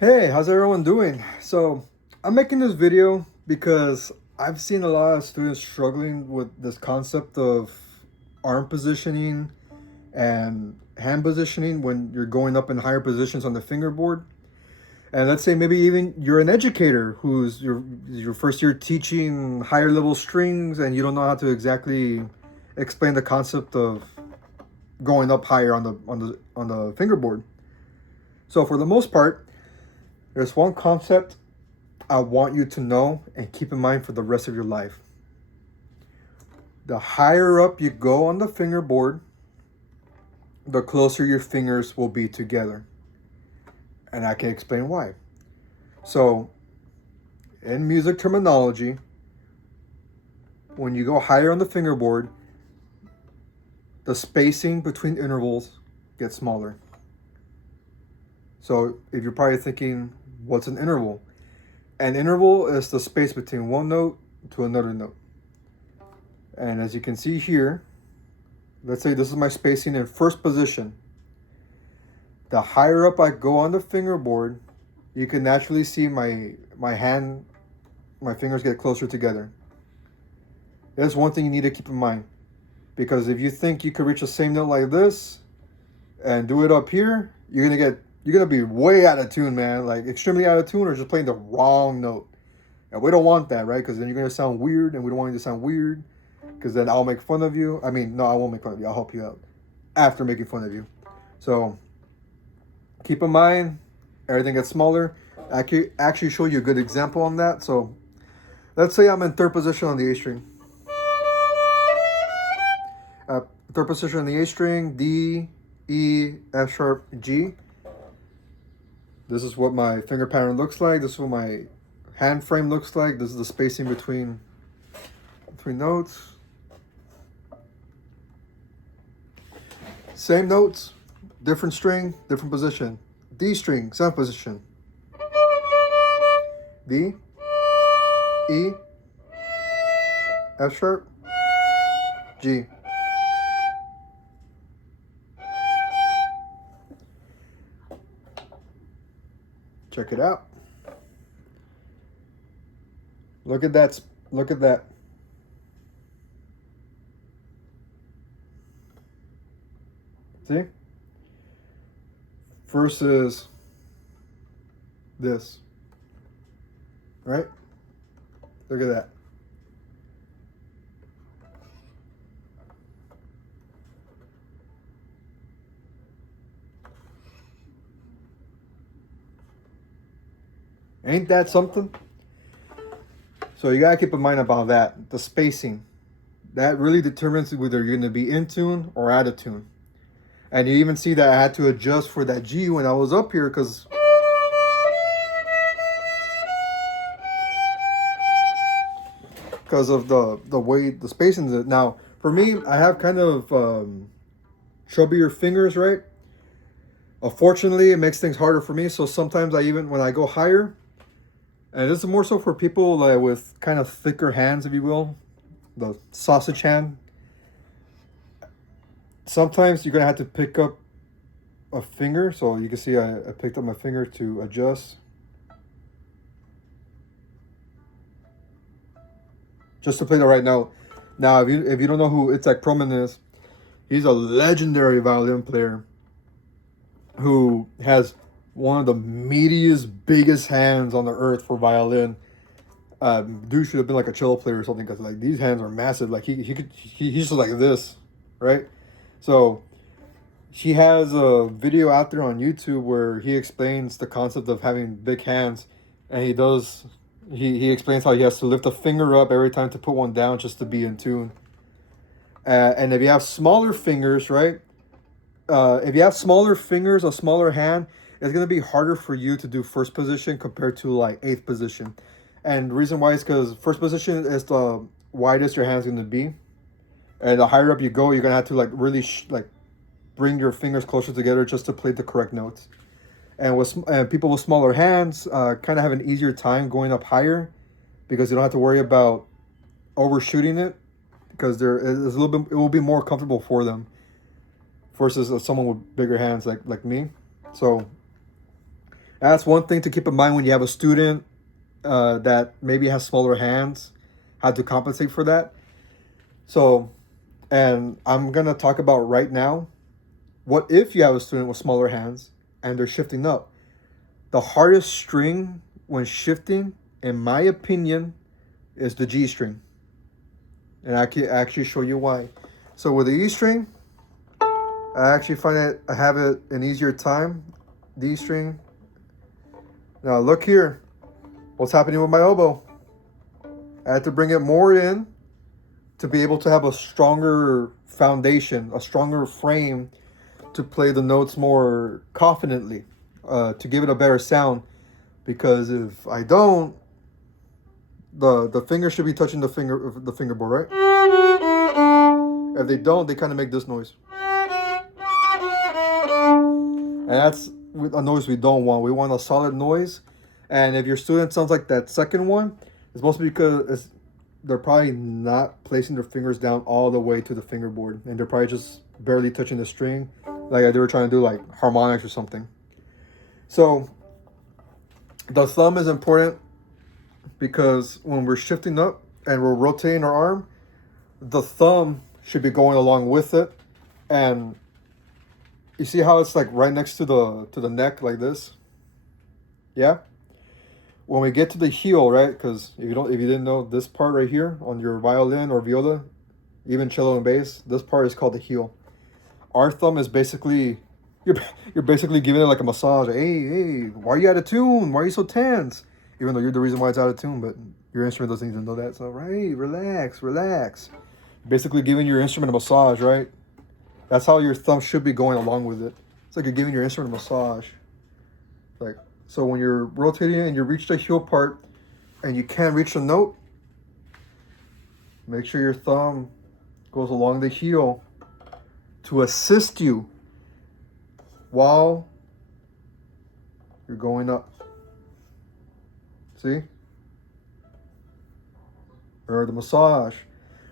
Hey, how's everyone doing? So, I'm making this video because I've seen a lot of students struggling with this concept of arm positioning and hand positioning when you're going up in higher positions on the fingerboard. And let's say maybe even you're an educator who's your first year teaching higher level strings and you don't know how to exactly explain the concept of going up higher on the fingerboard. So, for the most part, there's one concept I want you to know and keep in mind for the rest of your life. The higher up you go on the fingerboard, the closer your fingers will be together. And I can explain why. So, in music terminology, when you go higher on the fingerboard, the spacing between intervals gets smaller. So, if you're probably thinking, what's an interval? An interval is the space between one note to another note. And as you can see here, let's say this is my spacing in first position. The higher up I go on the fingerboard, you can naturally see my fingers get closer together. That's one thing you need to keep in mind. Because if you think you could reach the same note like this and do it up here, you're gonna be way out of tune, man. Like extremely out of tune or just playing the wrong note. And we don't want that, right? Because then you're gonna sound weird and we don't want you to sound weird. Because then I'll make fun of you. I mean, no, I won't make fun of you. I'll help you out after making fun of you. So keep in mind, everything gets smaller. I can actually show you a good example on that. So let's say I'm in third position on the A string. Uh, Third position on the A string, D, E, F sharp, G. This is what my finger pattern looks like. This is what my hand frame looks like. This is the spacing between notes. Same notes, different string, different position. D string, seventh position. D, E, F sharp, G. Check it out. Look at that. Look at that. See? Versus this. Right? Look at that. Ain't that something? So you gotta keep in mind about that. The spacing. That really determines whether you're gonna be in tune or out of tune. And you even see that I had to adjust for that G when I was up here because of the way the spacing is. Now, for me, I have kind of chubbier fingers, right? Unfortunately, it makes things harder for me. So sometimes when I go higher, and this is more so for people with kind of thicker hands, if you will, the sausage hand. Sometimes you're gonna have to pick up a finger. So you can see I picked up my finger to adjust. Just to play the right note. Now, if you don't know who Itzhak Perlman is, he's a legendary violin player who has one of the meatiest, biggest hands on the earth for violin. Dude should have been like a cello player or something because like these hands are massive. Like he's just like this, right? So he has a video out there on YouTube where he explains the concept of having big hands, and he explains how he has to lift a finger up every time to put one down just to be in tune. And if you have smaller fingers, right? If you have smaller fingers, a smaller hand, it's gonna be harder for you to do first position compared to like eighth position. And the reason why is because first position is the widest your hand's gonna be, and the higher up you go, you're gonna have to like really like bring your fingers closer together just to play the correct notes. And people with smaller hands kind of have an easier time going up higher because you don't have to worry about overshooting it because there is a little bit. It will be more comfortable for them versus someone with bigger hands like me. So That's one thing to keep in mind when you have a student that maybe has smaller hands, how to compensate for that. So, and I'm going to talk about right now, what if you have a student with smaller hands and they're shifting up? The hardest string when shifting, in my opinion, is the G string. And I can actually show you why. So with the E string, I actually find it, I have it an easier time. D string. Now look here. What's happening with my oboe? I had to bring it more in to be able to have a stronger foundation, a stronger frame to play the notes more confidently, to give it a better sound. Because if I don't, the finger should be touching the fingerboard, right? If they don't, they kind of make this noise, and that's a noise we don't want. We want a solid noise, and if your student sounds like that second one, it's mostly because they're probably not placing their fingers down all the way to the fingerboard, and they're probably just barely touching the string, like they were trying to do like harmonics or something. So the thumb is important because when we're shifting up and we're rotating our arm, the thumb should be going along with it. And you see how it's like right next to the neck like this? Yeah? When we get to the heel, right? Because if you didn't know, this part right here on your violin or viola, even cello and bass, this part is called the heel. Our thumb is basically you're basically giving it like a massage. Hey, why are you out of tune? Why are you so tense? Even though you're the reason why it's out of tune, but your instrument doesn't even know that. So, right, relax. Basically giving your instrument a massage, right? That's how your thumb should be going along with it. It's like you're giving your instrument a massage. Like, so when you're rotating it and you reach the heel part and you can't reach the note, make sure your thumb goes along the heel to assist you while you're going up. See? Or the massage.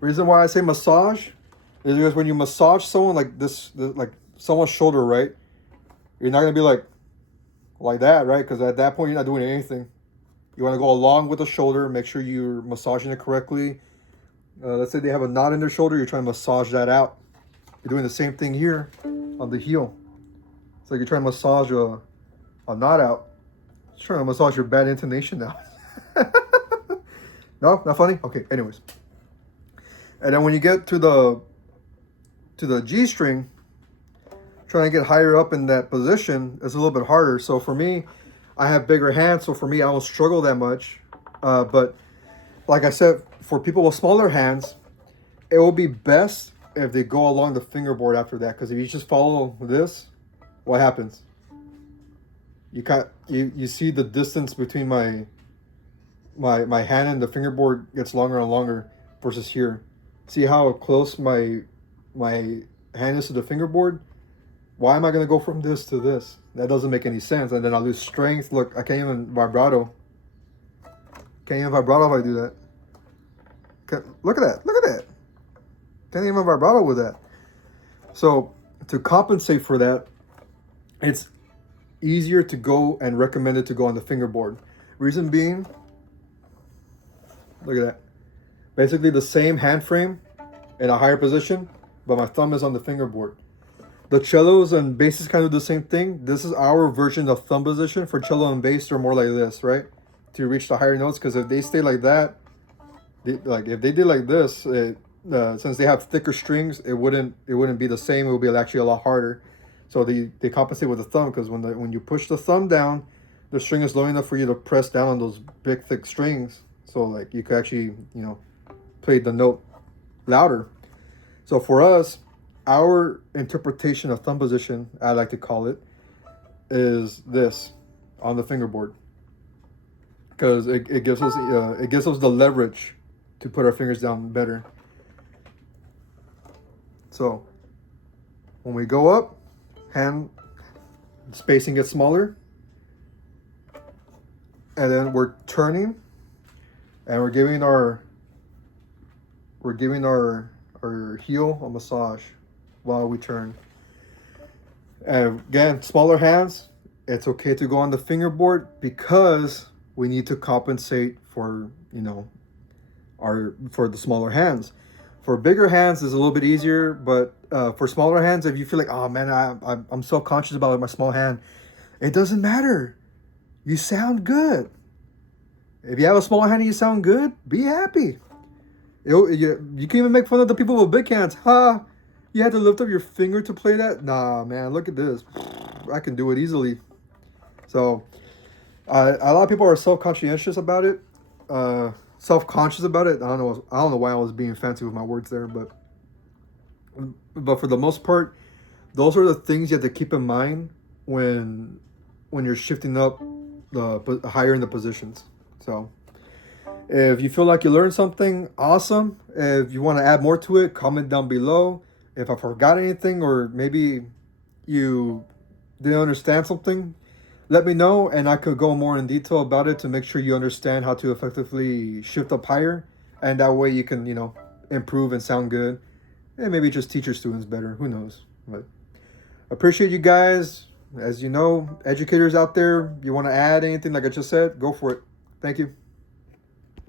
Reason why I say massage is because when you massage someone like this like someone's shoulder, right? You're not gonna be like that, right? Because at that point you're not doing anything. You want to go along with the shoulder. Make sure you're massaging it correctly. Let's say they have a knot in their shoulder. You're trying to massage that out. You're doing the same thing here on the heel. It's like you're trying to massage a knot out. Just trying to massage your bad intonation now. No, not funny? Okay, anyways. And then when you get to the G string, trying to get higher up in that position is a little bit harder. So for me, I have bigger hands, so for me, I don't struggle that much. But like I said, for people with smaller hands, it will be best if they go along the fingerboard after that. Because if you just follow this, what happens? You see the distance between my hand and the fingerboard gets longer and longer versus here. See how close my hand is to the fingerboard? Why am I going to go from this to this? That doesn't make any sense. And then I lose strength. Look, I can't even vibrato. Can't even vibrato if I do that. Look at that. Can't even vibrato with that. So to compensate for that, it's easier to go and recommended to go on the fingerboard. Reason being, look at that. Basically the same hand frame in a higher position, but my thumb is on the fingerboard. The cellos and basses kind of do the same thing. This is our version of thumb position. For cello and bass, they're more like this, right? To reach the higher notes, because if they stay like that, if they did like this, since they have thicker strings, it wouldn't be the same. It would be actually a lot harder. So they compensate with the thumb, because when you push the thumb down, the string is low enough for you to press down on those big thick strings. So like you could actually play the note louder. So for us, our interpretation of thumb position, I like to call it, is this on the fingerboard, because it gives us the leverage to put our fingers down better. So when we go up, hand spacing gets smaller, and then we're turning, and we're giving our heel a massage while we turn. And again, smaller hands, It's okay to go on the fingerboard because we need to compensate for, our for the smaller hands. For bigger hands, it's a little bit easier, but for smaller hands, if you feel like, oh man, I'm self conscious about my small hand, it doesn't matter. You sound good. If you have a small hand and you sound good, be happy. You can even make fun of the people with big hands. Ha! You had to lift up your finger to play that? Nah, man, look at this. I can do it easily. So, a lot of people are self-conscientious about it. Self-conscious about it. I don't know why I was being fancy with my words there, but for the most part, those are the things you have to keep in mind when you're shifting up the higher in the positions. So, if you feel like you learned something, awesome. If you want to add more to it, comment down below. If I forgot anything or maybe you didn't understand something, let me know and I could go more in detail about it to make sure you understand how to effectively shift up higher. And that way you can, improve and sound good. And maybe just teach your students better. Who knows? But appreciate you guys. As you know, educators out there, you want to add anything like I just said, go for it. Thank you.